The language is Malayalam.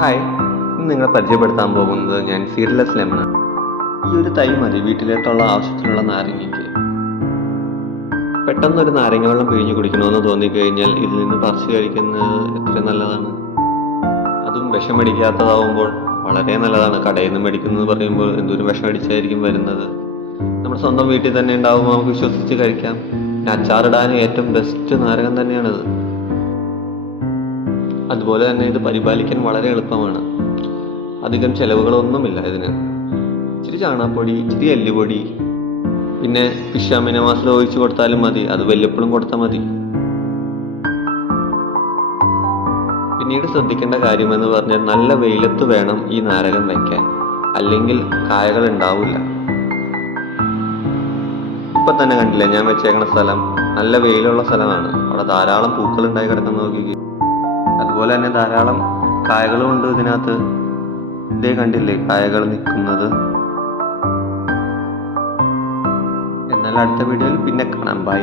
ഹായ്, ഇന്ന് നിങ്ങളെ പരിചയപ്പെടുത്താൻ പോകുന്നത് ഞാൻ സീഡ്ലെസ് ലെമൺ. ഈ ഒരു തൈ മതി വീട്ടിലേക്കുള്ള ആവശ്യത്തിനുള്ള നാരങ്ങയ്ക്ക്. പെട്ടെന്നൊരു നാരങ്ങ വെള്ളം പിഴിഞ്ഞു കുടിക്കണമെന്ന് തോന്നിക്കഴിഞ്ഞാൽ ഇതിൽ നിന്ന് പറിച്ചു കഴിക്കുന്നത് എത്ര നല്ലതാണ്. അതും വിഷമടിക്കാത്തതാവുമ്പോൾ വളരെ നല്ലതാണ്. കടയിൽ നിന്ന് മേടിക്കുന്നത് പറയുമ്പോൾ എന്തോരം വിഷമടിച്ചായിരിക്കും വരുന്നത്. നമ്മുടെ സ്വന്തം വീട്ടിൽ തന്നെ ഉണ്ടാവുമ്പോൾ നമുക്ക് വിശ്വസിച്ച് കഴിക്കാം. അച്ചാറിടാൻ ഏറ്റവും ബെസ്റ്റ് നാരകം തന്നെയാണിത്. അതുപോലെ തന്നെ ഇത് പരിപാലിക്കാൻ വളരെ എളുപ്പമാണ്. അധികം ചെലവുകളൊന്നുമില്ല ഇതിന്. ഇച്ചിരി ചാണകപ്പൊടി, ഇച്ചിരി എല്ലുപൊടി, പിന്നെ ഫിഷ് അമിനോ ആസിഡ് ഒഴിച്ചു കൊടുത്താലും മതി. അത് വല്ലപ്പോഴും കൊടുത്താൽ മതി. പിന്നീട് ശ്രദ്ധിക്കേണ്ട കാര്യമെന്ന് പറഞ്ഞാൽ നല്ല വെയിലത്ത് വേണം ഈ നാരകം വയ്ക്കാൻ, അല്ലെങ്കിൽ കായകൾ ഉണ്ടാവില്ല. ഇപ്പൊ തന്നെ കണ്ടില്ലേ ഞാൻ വെച്ചേക്കുന്ന സ്ഥലം നല്ല വെയിലുള്ള സ്ഥലമാണ്. അവിടെ ധാരാളം പൂക്കൾ ഉണ്ടായി കിടക്കുന്ന നോക്കി. അതുപോലെ തന്നെ ധാരാളം കായകളും ഉണ്ട് ഇതിനകത്ത്. ഇതേ കണ്ടില്ലേ കായകൾ നിൽക്കുന്നത്. എന്നാൽ അടുത്ത വീഡിയോയിൽ പിന്നെ കാണാം. ബൈ.